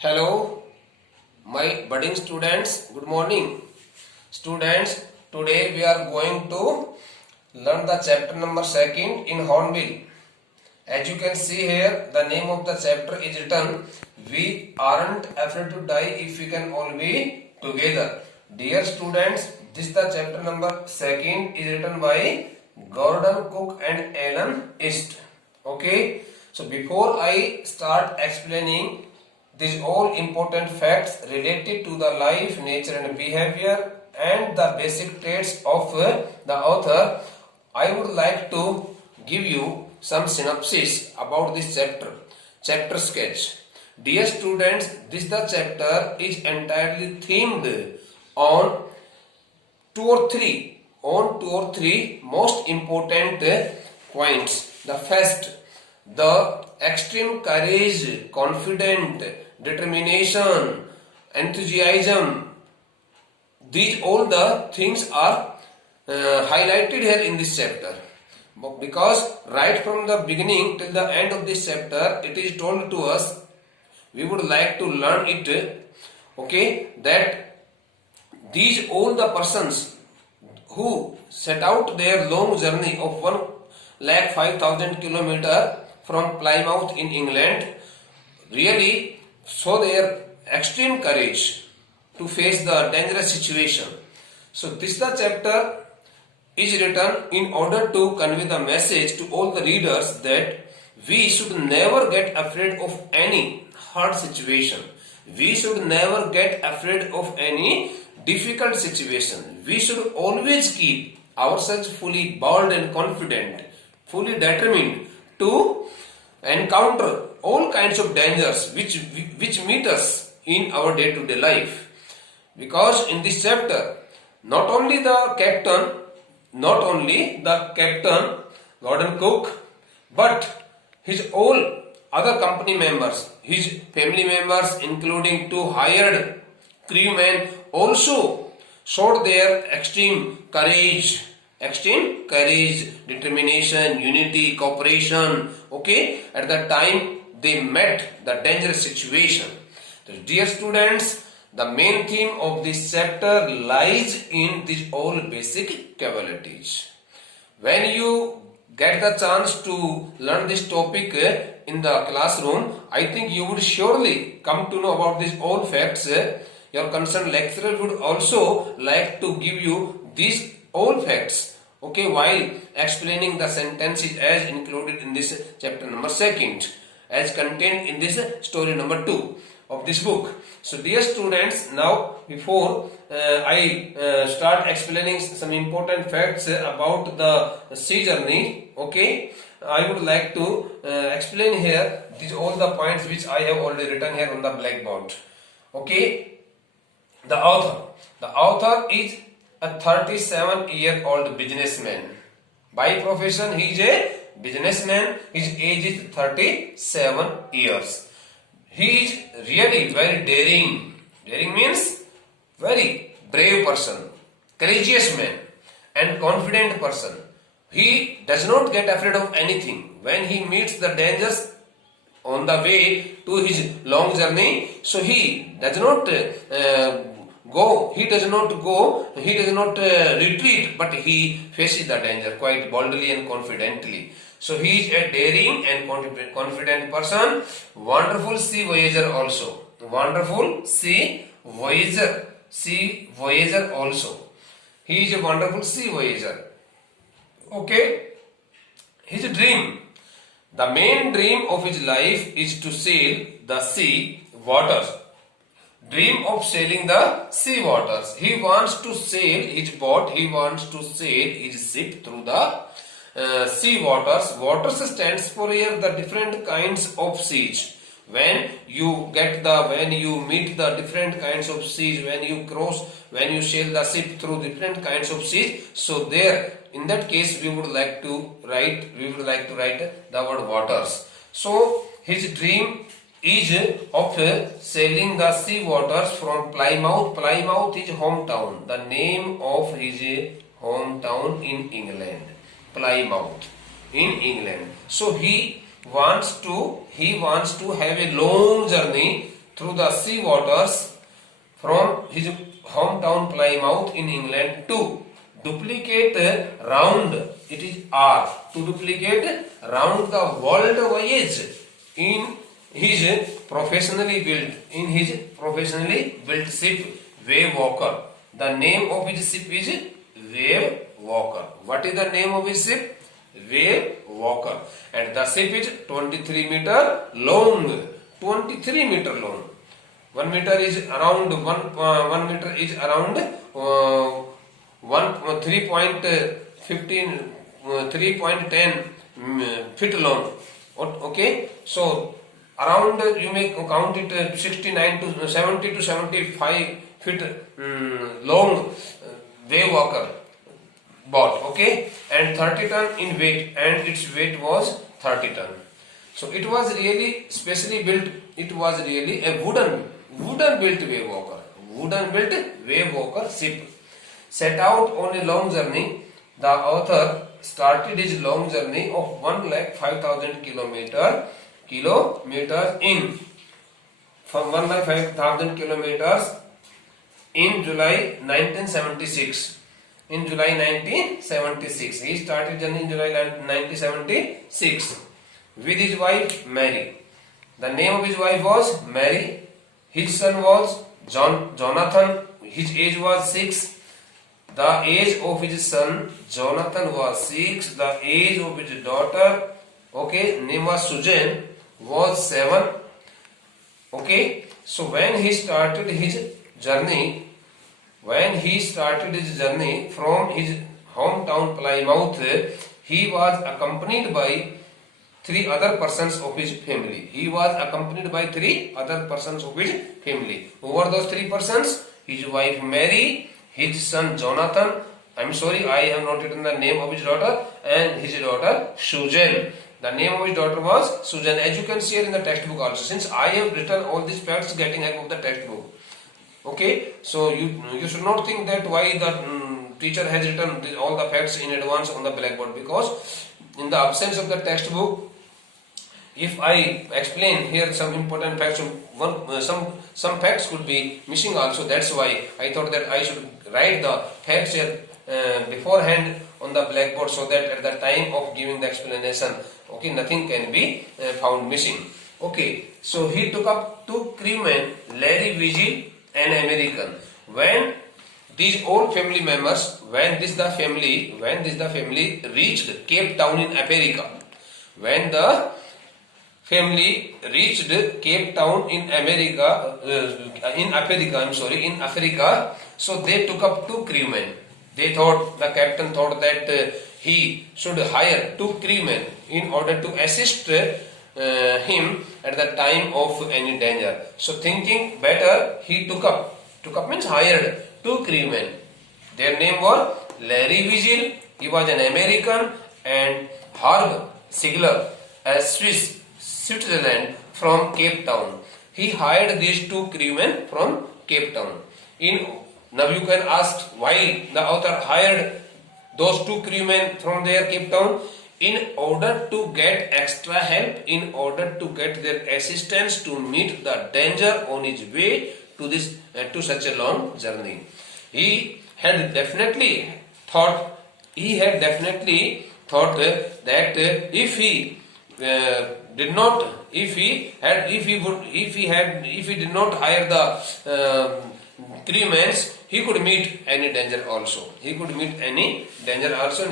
Hello, my budding students. Good morning, students. Today we are going to learn the chapter number 2 in Hornbill. As you can see here, the name of the chapter is written. We aren't afraid to die if we can all be together. Dear students, this the chapter number 2 is written by Gordon Cook and Alan East. Okay. So before I start explaining these all important facts related to the life, nature and behavior and the basic traits of the author, I would like to give you some synopsis about this chapter sketch. Dear students, this the chapter is entirely themed on two or three most important points. The first, the extreme courage, confidence, determination, enthusiasm. These all the things are highlighted here in this chapter. Because right from the beginning till the end of this chapter, it is told to us, we would like to learn it, okay, that these all the persons who set out their long journey of 1,05,000 kilometers from Plymouth in England really show their extreme courage to face the dangerous situation. So this the chapter is written in order to convey the message to all the readers that we should never get afraid of any hard situation. We should never get afraid of any difficult situation. We should always keep ourselves fully bold and confident, fully determined to encounter all kinds of dangers which meet us in our day-to-day life. Because in this chapter, not only the captain Gordon Cook, but his all other company members, his family members, including 2 hired crewmen, also showed their extreme courage, determination, unity, cooperation, okay, at the time they met the dangerous situation. So dear students, the main theme of this chapter lies in these all basic qualities. When you get the chance to learn this topic in the classroom, I think you would surely come to know about these all facts. Your concerned lecturer would also like to give you these all facts, okay, while explaining the sentences as included in this chapter number 2, as contained in this story number 2 of this book. So dear students, now before I start explaining some important facts about the sea journey, okay, I would like to explain here these all the points which I have already written here on the blackboard. Okay, the author is a 37-year-old businessman. By profession, he is a businessman. His age is 37 years. He is really very daring. Daring means very brave person, courageous man, and confident person. He does not get afraid of anything. When he meets the dangers on the way to his long journey, so he does not retreat, but he faces the danger quite boldly and confidently. So he is a daring and confident person. Wonderful sea voyager also. Sea voyager also. He is a wonderful sea voyager. Okay. His dream. The main dream of his life is to sail the sea waters. Dream of sailing the sea waters. He wants to sail his boat. He wants to sail his ship through the sea waters. Waters stands for here the different kinds of seas. When you meet the different kinds of seas, when you sail the ship through different kinds of seas, so there, in that case, we would like to write the word waters. So his dream is of sailing the sea waters from Plymouth. Plymouth is hometown, the name of his hometown in England. Plymouth in England. So he wants to have a long journey through the sea waters from his hometown Plymouth in England to duplicate round, it is R, to duplicate round the world voyage in his professionally built ship Wave Walker. The name of his ship is Wave Walker. What is the name of his ship? Wave Walker. And the ship is 23 meter long. 23 meter long. 1 meter is around 1 meter is around 3.10 feet long. Okay, so around you may count it 69 to 70 to 75 feet long wave walker boat. Okay, and 30 ton in weight, and its weight was 30 ton. So it was really specially built. It was really a wooden built wave walker. Wooden built wave walker ship. Set out on a long journey, the author started his long journey of 1,05,000 kilometers in from 1,05,000 kilometers in July 1976. In July 1976, he started journey in July 1976 with his wife Mary. The name of his wife was Mary. His son was Jonathan. His age was 6. The age of his son Jonathan was 6. The age of his daughter, okay, name was Susan, was 7. Okay, so when he started his journey from his hometown Plymouth, he was accompanied by 3 other persons of his family. He was accompanied by 3 other persons of his family. Who were those 3 persons? His wife Mary, his son Jonathan, I have not written the name of his daughter, and his daughter Susan. The name of his daughter was Susan, as you can see here in the textbook also. Since I have written all these facts getting out of the textbook. Okay, so you should not think that why the teacher has written all the facts in advance on the blackboard, because in the absence of the textbook, if I explain here some important facts, some facts could be missing also. That's why I thought that I should write the facts here beforehand on the blackboard, so that at the time of giving the explanation, okay, nothing can be found missing. Okay, so he took up 2 crewmen, Larry Vigil and American. When these all family members, when this the family reached Cape Town in America, when the family reached Cape Town in America, in Africa, so they took up 2 crewmen. The captain thought that he should hire 2 crewmen in order to assist him at the time of any danger. So thinking better, he took up means hired 2 crewmen. Their name were Larry Vigil, he was an American, and Herb Sigler, a Switzerland from Cape Town. He hired these 2 crewmen from Cape Town. Now you can ask why the author hired those 2 crewmen from their Cape Town. In order to get extra help, in order to get their assistance to meet the danger on his way to such a long journey. He had definitely thought that if he did not hire the crewmen, he could meet any danger also. And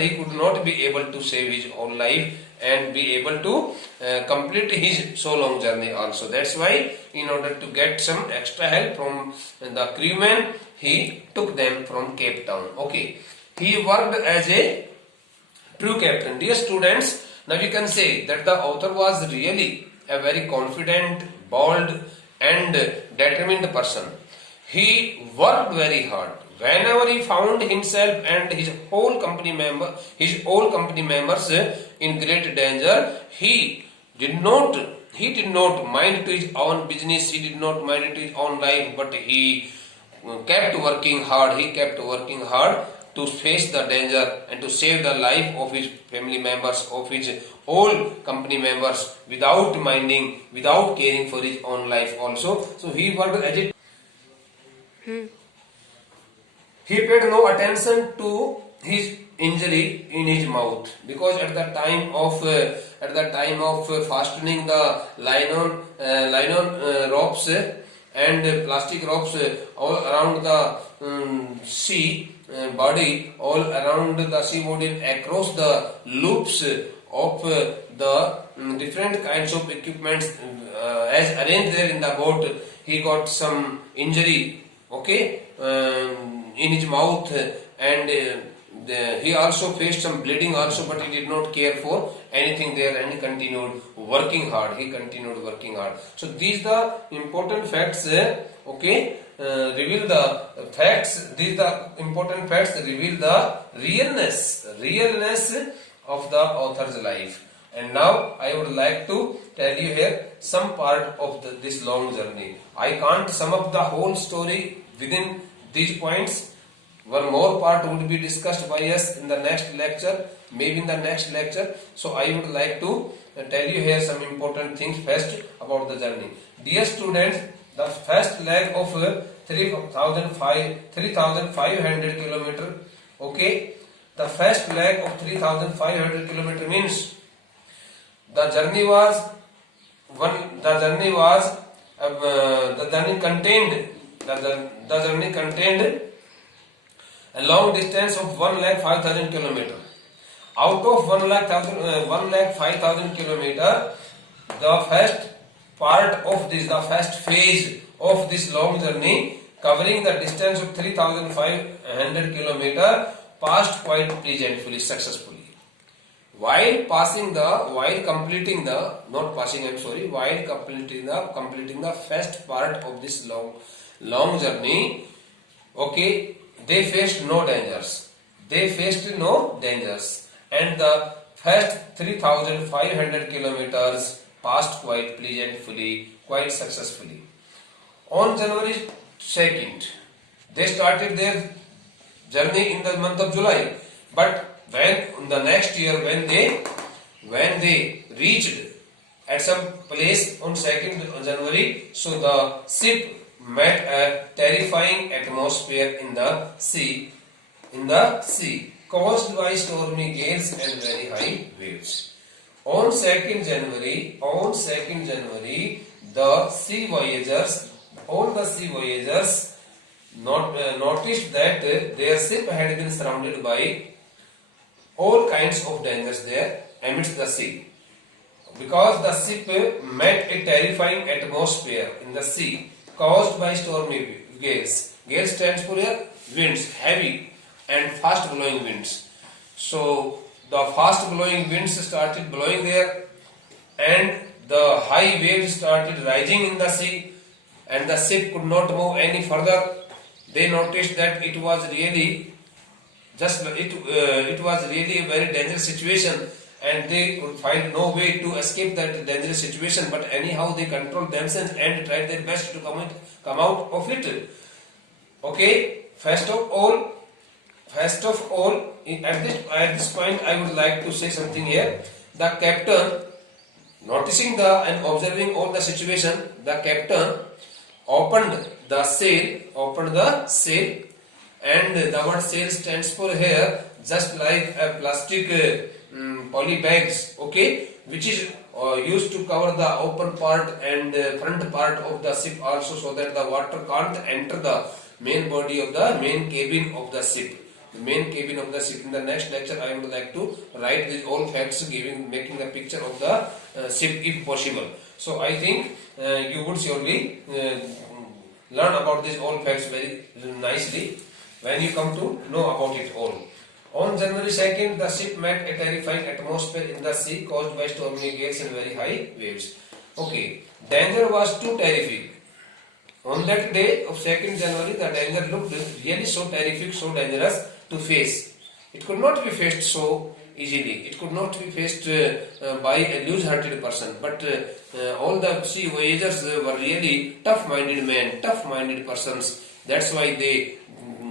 he could not be able to save his own life and be able to complete his so long journey also. That's why, in order to get some extra help from the crewmen, he took them from Cape Town. Okay, he worked as a true captain. Dear students, now we can say that the author was really a very confident, bold and determined person. He worked very hard. Whenever he found himself and his whole company members in great danger, he did not mind to his own business, he did not mind to his own life, but he kept working hard. to face the danger and to save the life of his family members, of his all company members, without minding, without caring for his own life also. So he worked as it. He paid no attention to his injury in his mouth, because at the time of fastening the nylon ropes and plastic ropes all around the sea body, all around the sea body, across the loops of the different kinds of equipment as arranged there in the boat, he got some injury, okay, in his mouth, and he also faced some bleeding also, but he did not care for anything there, and he continued working hard. So these the important facts, okay, reveal the facts. These the important facts that reveal the realness of the author's life. And now I would like to tell you here some part of this long journey. I can't sum up the whole story within these points. One more part would be discussed by us in the next lecture, maybe in the next lecture. So I would like to tell you here some important things first about the journey. Dear students, the first leg of 3,500 kilometer, okay, the first leg of 3,500 kilometer means the journey contained a long distance of 1,05,000 kilometer. Out of 1,05,000 kilometer, the first part of this, the first phase of this long journey, covering the distance of 3,500 kilometer, passed quite pleasantly, successfully. While completing the first part of this long journey, okay, they faced no dangers, and the first 3,500 kilometers passed quite pleasantly, quite successfully. On January 2nd, they started their journey in the month of July, but when the next year, when they reached at some place on 2nd January, so the ship met a terrifying atmosphere in the sea, caused by stormy gales and very high waves. On 2nd January, all the sea voyagers noticed that their ship had been surrounded by all kinds of dangers there amidst the sea, because the ship met a terrifying atmosphere in the sea caused by stormy gales. Gale stands for winds, heavy and fast blowing winds. So the fast blowing winds started blowing there, and the high waves started rising in the sea, and the ship could not move any further. They noticed that it was really a very dangerous situation, and they could find no way to escape that dangerous situation. But anyhow, they controlled themselves and tried their best to come out of it. Okay, first of all, at this point, I would like to say something here. The captain, noticing and observing all the situation, the captain opened the sail, and the word sail stands for here just like a plastic poly bags, okay, which is used to cover the open part and front part of the ship also, so that the water can't enter the main body of the main cabin of the ship. In the next lecture, I would like to write these all facts, making a picture of the ship if possible. So I think you would surely learn about these all facts very nicely when you come to know about it all. On January 2nd, the ship met a terrifying atmosphere in the sea caused by stormy gales and very high waves. Okay, danger was too terrific. On that day of 2nd January, the danger looked really so terrific, so dangerous to face. It could not be faced so easily. It could not be faced by a loose-hearted person. But all the sea voyagers were really tough-minded men, tough-minded persons. That's why they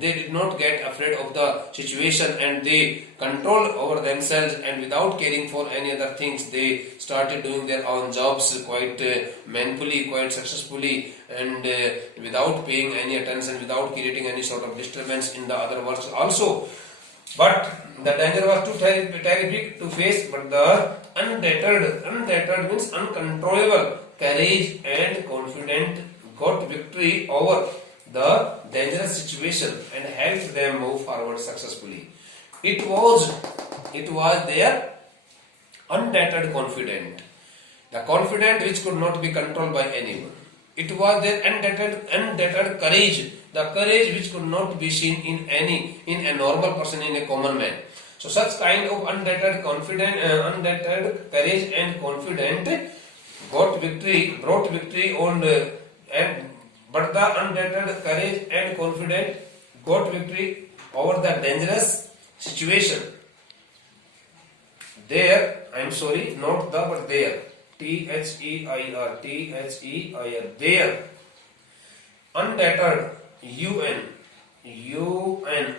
they did not get afraid of the situation, and they controlled over themselves, and without caring for any other things, they started doing their own jobs quite manfully, quite successfully, and without paying any attention, without creating any sort of disturbance in the other works also. But the danger was too terrific to face, but the undeterred means uncontrollable courage and confidence got victory over the dangerous situation and helped them move forward successfully. It was their undeterred confidence, the confidence which could not be controlled by anyone. It was their undeterred courage, the courage which could not be seen in a normal person, in a common man. So such kind of undeterred courage and confidence brought victory on but the undeterred courage and confidence got victory over the dangerous situation. There, I am sorry, not the but there. Their. There. Undeterred.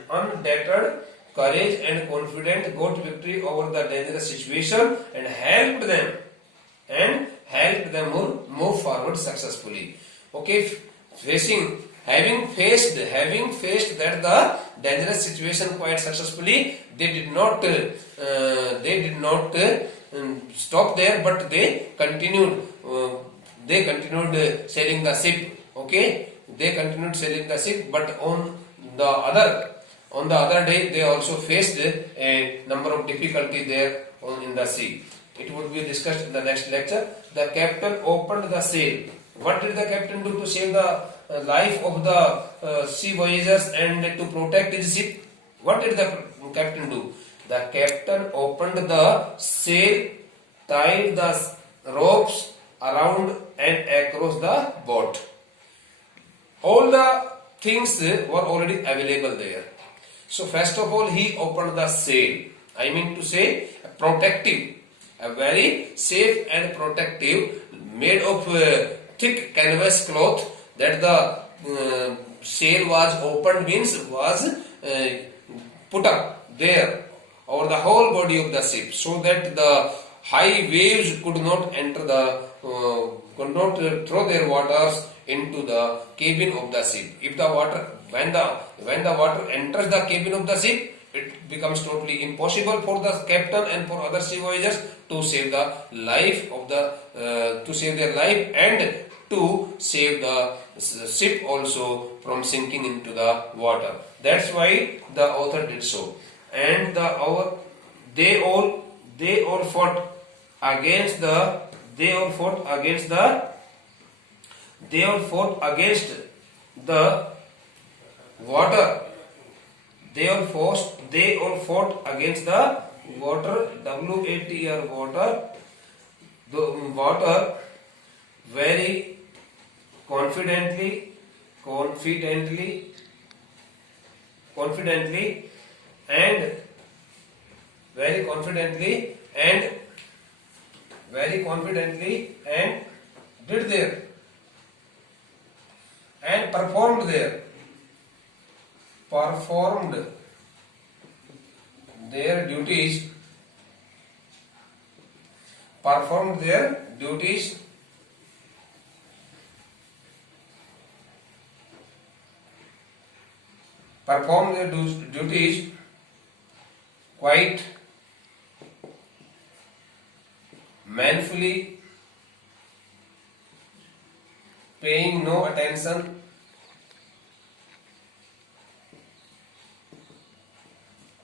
Undeterred courage and confidence got victory over the dangerous situation and helped them move forward successfully. Okay, having faced that the dangerous situation quite successfully, they did not stop there, but they continued sailing the ship. Okay, they continued sailing the ship, but on the other day they also faced a number of difficulties there in the sea. It would be discussed in the next lecture. The captain opened the sail. What did the captain do to save the life of the sea voyagers and to protect his ship? What did the captain do? The captain opened the sail, tied the ropes around and across the boat. All the things were already available there. So first of all, he opened the sail. I mean to say a very safe and protective, made of thick canvas cloth, that the sail was opened, means was put up there over the whole body of the ship, so that the high waves could not throw their waters into the cabin of the ship. If the water, when the water enters the cabin of the ship, it becomes totally impossible for the captain and for other sea voyagers to save the life of to save their life and to save the ship also from sinking into the water. That's why the author did so. And they all fought against the water. They all fought against the water, WATR, water, the water, very confidently and very confidently and did there and performed their duties quite manfully, paying no attention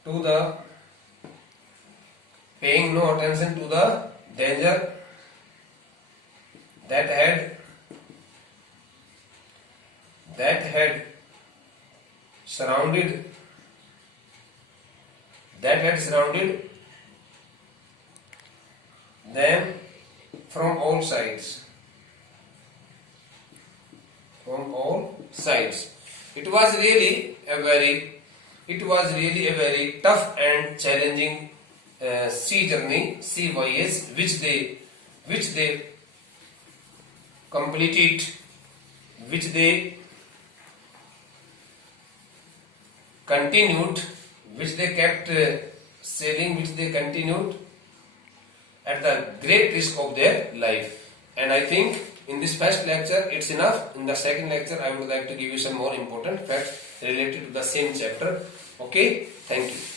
to the danger that had surrounded them from all sides. It was really a very tough and challenging sea voyage which they completed, continued, which they kept sailing, which they continued at the great risk of their life. And I think in this first lecture it's enough. In the second lecture I would like to give you some more important facts related to the same chapter. Okay, thank you.